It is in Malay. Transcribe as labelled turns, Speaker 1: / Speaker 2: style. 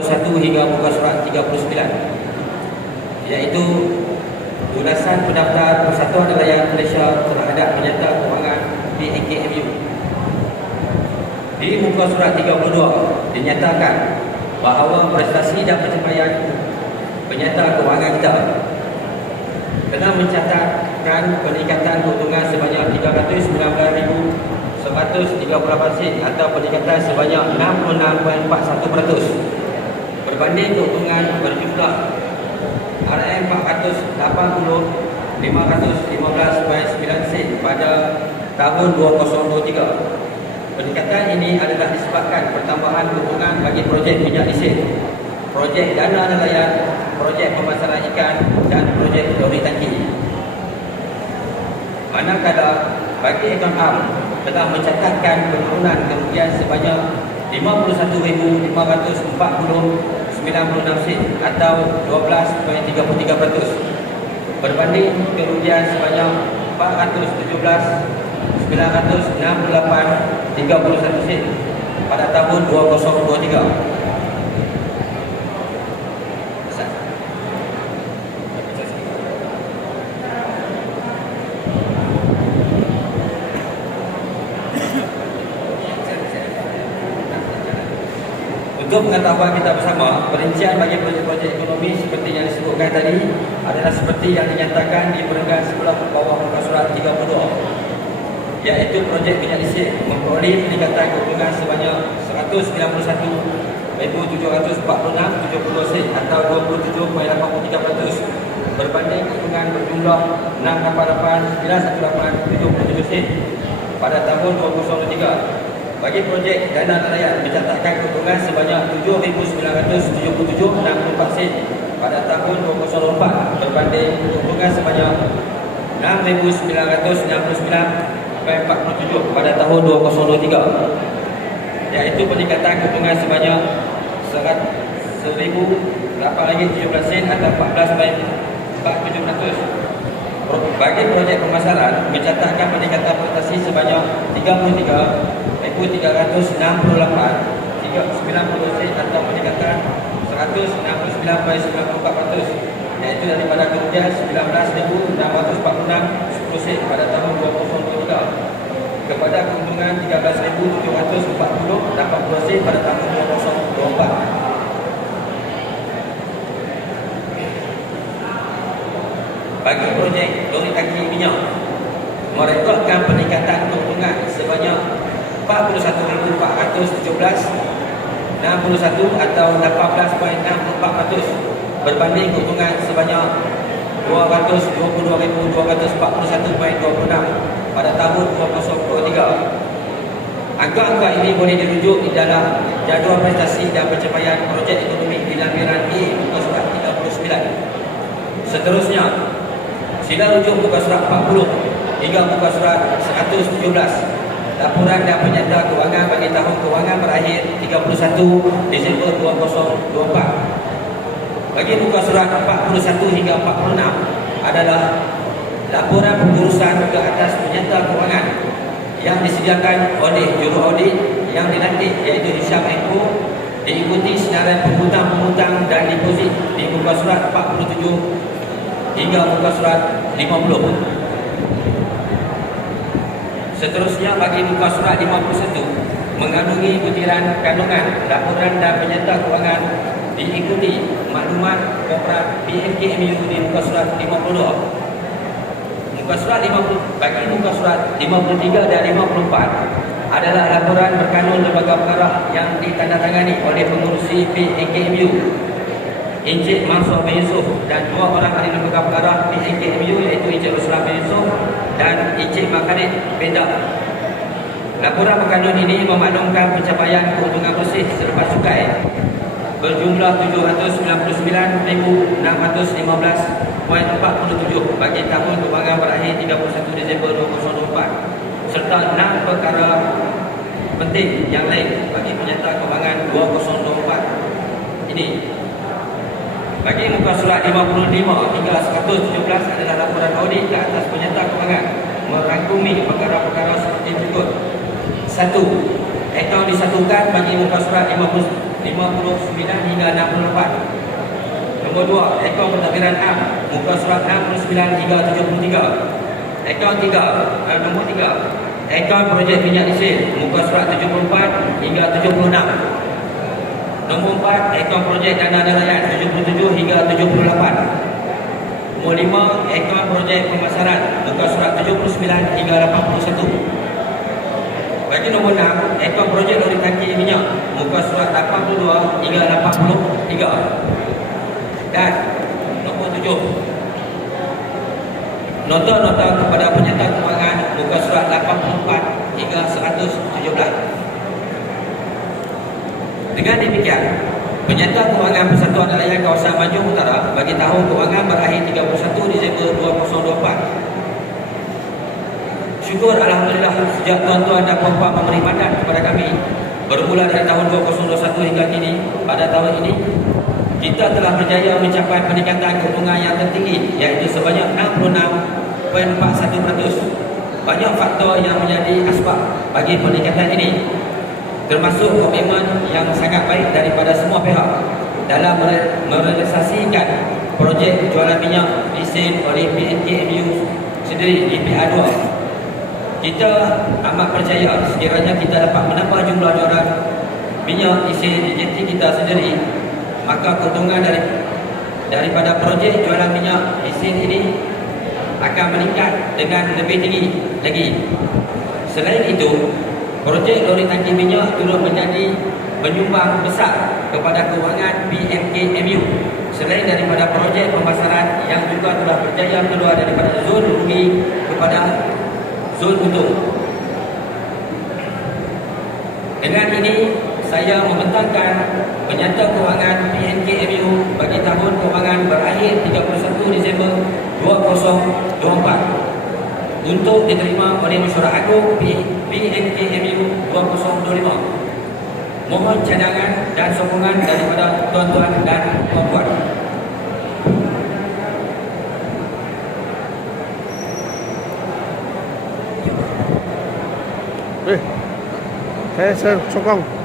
Speaker 1: 1 hingga muka surat 39 iaitu ulasan pendaftar Persatuan Nelayan Malaysia terhadap penyata kewangan PAKMU. Di muka surat 32 dinyatakan bahawa prestasi dan pencapaian penyata kewangan kita telah mencatatkan peningkatan keuntungan sebanyak 319,138 sen atau peningkatan sebanyak 66.41% berbanding keuntungan berjumlah RM 480 515.9 sen pada tahun 2023. Peningkatan ini adalah disebabkan pertambahan keuntungan bagi projek minyak lisin, projek dana nelayan, projek pemasaran ikan dan projek lori tangki. Manakala bagi akaun AM telah mencatatkan penurunan kerugian sebanyak 51,540 96 sen atau 12.33% berbanding kerugian sebanyak 417 968 31 sen pada tahun 2023. Untuk pengetahuan kita bersama, perincian bagi projek-projek ekonomi seperti yang disebutkan tadi adalah seperti yang dinyatakan di perenggan sebelah bawah muka surat 32 iaitu projek minyak lisin memperoleh peningkatan keuntungan sebanyak 191,746,70 sen atau 27.83% berbanding keuntungan berjumlah 688,918,77 sen pada tahun 2023 bagi projek dana nelayan mencatatkan keuntungan sebanyak 7,977.64 sen pada tahun 2004 berbanding keuntungan sebanyak 6,969.47 pada tahun 2023 iaitu peningkatan keuntungan sebanyak 1,008.17 sen atau 14.47% bagi projek pemasaran mencatatkan peningkatan prestasi sebanyak 33,368 90 sen atau peningkatan 169,94% iaitu daripada kerugian 19,646 10 sen pada tahun 2023 kepada keuntungan 13,740 80 sen pada tahun 2024 bagi projek lori kaki minyak merekodkan peningkatan keuntungan sebanyak 41,417 61 atau 18.64% berbanding keuntungan sebanyak 222,241.26 pada tahun 2023. Angka-angka ini boleh dirujuk di dalam jadual prestasi dan pencapaian projek ekonomi di lampiran surat 39. Seterusnya, Sila rujuk muka surat 40 hingga muka surat 117 laporan dan penyata kewangan bagi tahun kewangan berakhir 31 Disember 2024. Bagi muka surat 41 hingga 46 adalah laporan pengurusan ke atas penyata kewangan yang disediakan oleh juru audit yang dilantik iaitu Hisham Eko diikuti senarai penghutang-penghutang dan deposit di muka surat 47 hingga muka surat 50. Seterusnya bagi muka surat 51 mengandungi butiran kandungan laporan dan penyata kewangan diikuti maklumat korporat BMKMU di muka surat 52. Muka surat 50 bagi muka surat 53 dan 54 adalah laporan berkanun lembaga perkara yang ditandatangani oleh pengurusi PAKMU Encik Mansur bin Yusuf dan dua orang ahli lembaga perkara di NKMU iaitu Encik Ruslan bin Yusuf dan Encik Makarit Benda. Laporan berkandung ini memaklumkan pencapaian keuntungan bersih selepas cukai berjumlah 799,615.47 bagi tahun keuangan berakhir 31 Disember 2024 serta enam perkara penting yang lain bagi penyerta keuangan 2024 ini bagi muka surat 55 hingga 117 adalah laporan audit ke atas penyerta kewangan merangkumi perkara-perkara seperti berikut. Satu, akaun disatukan bagi muka surat 50 59 hingga 68. Nombor 2, akaun pentadbiran am muka surat 69 hingga 73. Akaun 3, eh, nombor 3, akaun projek minyak disil muka surat 74 hingga 76. Nombor 4, akaun projek dana nelayan 77 hingga 78. Nombor 5, akaun projek pemasaran muka surat 79 hingga 81. Bagi nombor 6, akaun projek lori tangki minyak muka surat 82 hingga 83. Dan nombor 7, nota-nota kepada penyerta keuangan muka surat 84 hingga 117. Dengan demikian, penyerta keuangan Persatuan Nelayan Kawasan Maju Utara bagi tahun keuangan berakhir 31 Disember 2024. Syukur Alhamdulillah sejak tuan-tuan dan puan-puan memberi mandat kepada kami bermula dari tahun 2021 hingga kini pada tahun ini kita telah berjaya mencapai peningkatan keuntungan yang tertinggi iaitu sebanyak 66.41%. Banyak faktor yang menjadi asbab bagi peningkatan ini termasuk komitmen yang sangat baik daripada semua pihak dalam mere- merealisasikan projek jualan minyak disin oleh PNKMU sendiri di PA2. Kita amat percaya sekiranya kita dapat menambah jumlah jualan minyak disin di jeti kita sendiri maka keuntungan dari daripada projek jualan minyak disin ini akan meningkat dengan lebih tinggi lagi. Selain itu, projek lori tangki minyak turut menjadi menyumbang besar kepada kewangan PMKMU selain daripada projek pemasaran yang juga telah berjaya keluar daripada zon rugi kepada zon untung. Dengan ini, saya membentangkan penyata kewangan PNKMU bagi tahun kewangan berakhir 31 Disember 2024 untuk diterima oleh Mesyuarat Agung PNKMU 2025. Mohon cadangan dan sokongan daripada tuan-tuan dan puan-puan.
Speaker 2: Eh, saya sokong.